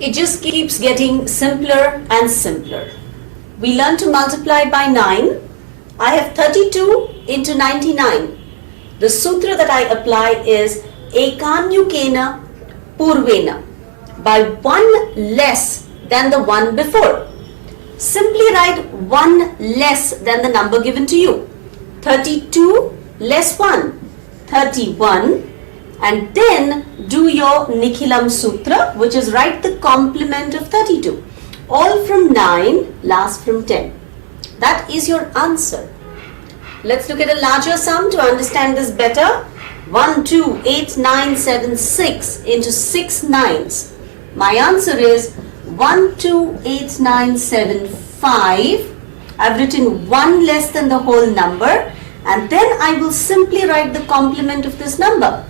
It just keeps getting simpler and simpler. We learn to multiply by 9. I have 32 into 99. The sutra that I apply is ekanyukena purvena, by one less than the one before. Simply write one less than the number given to you. 32 less 1, 31, and then do your Nikhilam Sutra, which is write the complement of 32. All from 9, last from 10. That is your answer. Let's look at a larger sum to understand this better. 1, 2, 8, 9, 7, 6 into 6 nines. My answer is 1, 2, 8, 9, 7, 5. I've written 1 less than the whole number, and then I will simply write the complement of this number.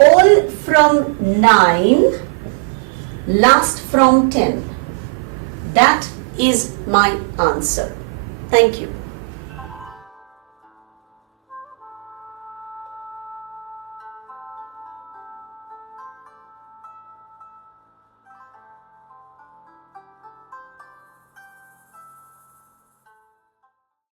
All from 9, last from 10. That is my answer. Thank you.